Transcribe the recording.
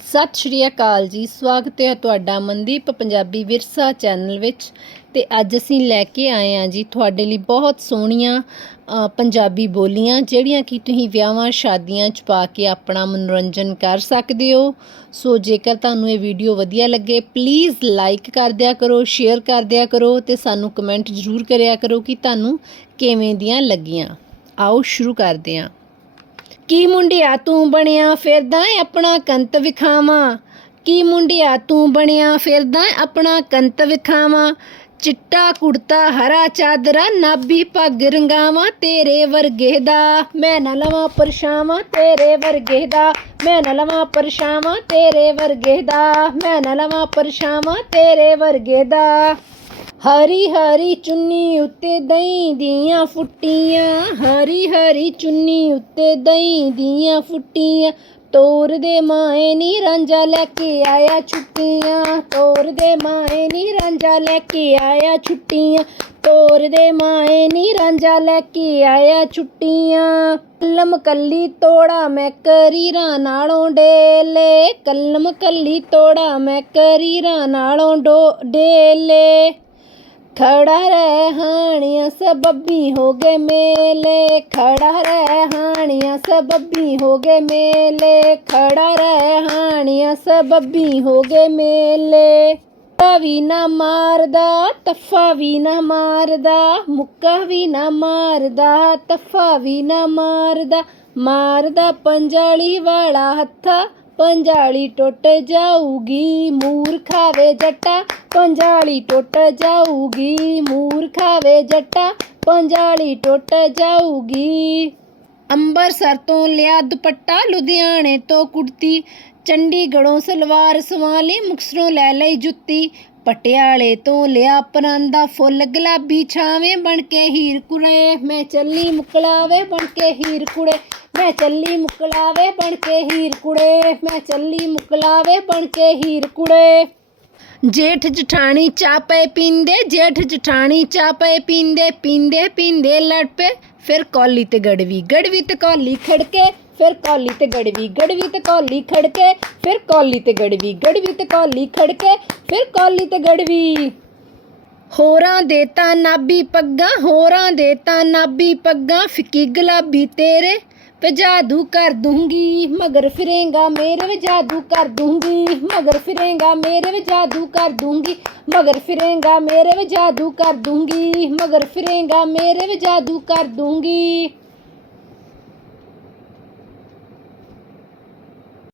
ਸਤਿ ਸ਼੍ਰੀ ਅਕਾਲ ਜੀ, ਸਵਾਗਤ ਹੈ ਤੁਹਾਡਾ ਮਨਦੀਪ ਪੰਜਾਬੀ ਵਿਰਸਾ ਚੈਨਲ ਵਿੱਚ ਤੇ ਅੱਜ ਅਸੀਂ ਲੈ ਕੇ ਆਏ ਹਾਂ ਜੀ ਤੁਹਾਡੇ ਲਈ ਬਹੁਤ ਸੋਹਣੀਆਂ ਪੰਜਾਬੀ ਬੋਲੀਆਂ ਜਿਹੜੀਆਂ ਕਿ ਤੁਸੀਂ ਵਿਆਹਾਂ, ਸ਼ਾਦੀਆਂ 'ਚ ਪਾ ਕੇ ਆਪਣਾ ਮਨੋਰੰਜਨ ਕਰ ਸਕਦੇ ਹੋ। ਸੋ ਜੇਕਰ ਤੁਹਾਨੂੰ ਇਹ ਵੀਡੀਓ ਵਧੀਆ ਲੱਗੇ ਪਲੀਜ਼ ਲਾਈਕ ਕਰ ਦਿਆ ਕਰੋ ਸ਼ੇਅਰ ਕਰ ਦਿਆ ਕਰੋ ਤੇ ਸਾਨੂੰ ਕਮੈਂਟ ਜ਼ਰੂਰ ਕਰਿਆ ਕਰੋ ਕਿ ਤੁਹਾਨੂੰ ਕਿਵੇਂ ਦੀਆਂ ਲੱਗੀਆਂ। ਆਓ ਸ਼ੁਰੂ ਕਰਦੇ ਹਾਂ। ਕੀ ਮੁੰਡਿਆ ਤੂੰ ਬਣਿਆ ਫਿਰਦਾ ਆਪਣਾ ਕੰਤ ਵਿਖਾਵਾਂ? ਕੀ ਮੁੰਡਿਆ ਤੂੰ ਬਣਿਆ ਫਿਰਦਾ ਆਪਣਾ ਕੰਤ ਵਿਖਾਵਾਂ? ਚਿੱਟਾ ਕੁੜਤਾ, ਹਰਾ ਚਾਦਰਾ, ਨਾਭੀ ਪੱਗ ਰੰਗਾਵਾਂ, ਤੇਰੇ ਵਰਗੇ ਦਾ ਮੈਂ ਨਾ ਲਵਾਂ ਪਰਛਾਵਾਂ, ਤੇਰੇ ਵਰਗੇ ਦਾ ਮੈਂ ਨਾ ਲਵਾਂ ਪਰਛਾਵਾਂ, ਤੇਰੇ ਵਰਗੇ ਦਾ ਮੈਂ ਨਾ ਲਵਾਂ ਪਰਛਾਵਾਂ, ਤੇਰੇ ਵਰਗੇ ਦਾ। ਹਰੀ ਹਰੀ ਚੁੰਨੀ ਉੱਤੇ ਦਹੀਂ ਦੀਆਂ ਫੁੱਟੀਆਂ। ਹਰੀ ਹਰੀ ਚੁੰਨੀ ਉੱਤੇ ਦਹੀਂ ਦੀਆਂ ਫੁੱਟੀਆਂ। ਤੋਰ ਦੇ ਮਾਏ ਨੀ ਰਾਂਝਾ ਲੈ ਕੇ ਆਇਆ ਛੁੱਟੀਆਂ। ਤੋਰ ਦੇ ਮਾਏ ਨੀ ਰਾਂਝਾ ਲੈ ਕੇ ਆਇਆ ਛੁੱਟੀਆਂ। ਤੋਰ ਦੇ ਮਾਏ ਨੀ ਰਾਂਝਾ ਲੈ ਕੇ ਆਇਆ ਛੁੱਟੀਆਂ। ਕਲਮ ਕੱਲੀ ਤੋੜਾ ਮੈਂ ਕਰੀਰਾਂ ਨਾਲੋਂ ਡੇਲੇ। ਕਲਮ ਕੱਲੀ ਤੋੜਾ ਮੈਂ ਕਰੀਰਾਂ ਨਾਲੋਂ ਡੋ ਡੇਲੇ ਖੜਾ ਰਹਿ ਹਾਣੀਆਂ ਸਬੱਬੀ ਹੋ ਗਏ ਮੇਲੇ। ਖੜਾ ਰਹਿ ਹਾਣੀਆਂ ਸਬੱਬੀ ਹੋ ਗਏ ਮੇਲੇ। ਖੜਾ ਰਹਿ ਹਾਣੀਆਂ ਸਬੱਬੀ ਹੋ ਗਏ ਮੇਲੇ। ਮੁੱਕਾ ਵੀ ਨਾ ਮਾਰਦਾ, ਤੱਫਾ ਵੀ ਨਾ ਮਾਰਦਾ। ਮੁੱਕਾ ਵੀ ਨਾ ਮਾਰਦਾ, ਤੱਫਾ ਵੀ ਨਾ ਮਾਰਦਾ। ਮਾਰਦਾ ਪੰਜਾਲੀ ਵਾਲਾ ਹੱਥਾ ਪੰਜਾਲੀ ਟੁੱਟ ਜਾਊਗੀ ਮੂਰਖਾ ਵੇ ਜੱਟਾ, ਪੰਜਾਲੀ ਟੁੱਟ ਜਾਊਗੀ ਮੂਰਖਾ ਵੇ ਜੱਟਾ, ਪੰਜਾਲੀ ਟੁੱਟ ਜਾਊਗੀ। ਅੰਬਰਸਰ ਤੋਂ ਲਿਆ ਦੁਪੱਟਾ ਲੁਧਿਆਣੇ ਤੋਂ ਕੁੜਤੀ, ਚੰਡੀਗੜ੍ਹੋਂ ਸਲਵਾਰ ਸਵਾ ਲਈ ਮੁਕਸਰੋਂ ਲੈ ਲਈ ਜੁੱਤੀ, ਪਟਿਆਲੇ ਤੋਂ ਲਿਆ ਪਰਾਂਦਾ ਫੁੱਲ ਗੁਲਾਬੀ ਛਾਵੇਂ ਬਣ ਕੇ ਹੀਰ ਕੁੜੇ, ਮੈਂ ਚੱਲੀ ਮੁਕਲਾਵੇ ਬਣ ਕੇ ਹੀਰ ਕੁੜੇ। ਮੈਂ ਚੱਲੀ ਮੁਕਲਾਵੇ ਬਣ ਕੇ ਹੀਰ ਕੁੜੇ, ਮੈਂ ਚੱਲੀ ਮੁਕਲਾਵੇ ਬਣ ਕੇ ਹੀਰ ਕੁੜੇ। ਜੇਠ ਜਠਾਣੀ ਚਾਹ ਪਏ ਪੀਂਦੇ, ਜੇਠ ਜਠਾਣੀ ਚਾਹ ਪਏ ਪੀਂਦੇ ਪੀਂਦੇ ਪੀਂਦੇ ਲੜ ਪਏ ਫਿਰ ਕੌਲੀ ਤੇ ਗੜਵੀ ਗੜਵੀ ਤੇ ਕੌਲੀ ਖੜਕੇ। ਫਿਰ ਕੌਲੀ ਤੇ ਗੜਵੀ ਗੜਵੀ ਤੇ ਕੌਲੀ ਖੜਕੇ। ਫਿਰ ਕੌਲੀ ਤੇ ਗੜਵੀ ਗੜਵੀ ਤੇ ਕੌਲੀ ਖੜਕੇ। ਫਿਰ ਕੌਲੀ ਤੇ ਗੜਵੀ। ਹੋਰਾਂ ਦੇ ਤਾਂ ਨਾਭੀ ਪੱਗਾਂ, ਹੋਰਾਂ ਦੇ ਤਾਂ ਨਾਭੀ ਪੱਗਾਂ। ਫਿੱਕੀ ਗੁਲਾਬੀ ਤੇਰੇ। पे जादू कर दूँगी, मगर फिरेंगा मेरे वे जादू कर दूँगी, मगर फिरेंगा मेरे वे जादू कर दूँगी, मगर फिरेंगा मेरे वे जादू कर दूँगी, मगर फिरेंगा मेरे वे जादू कर दूँगी।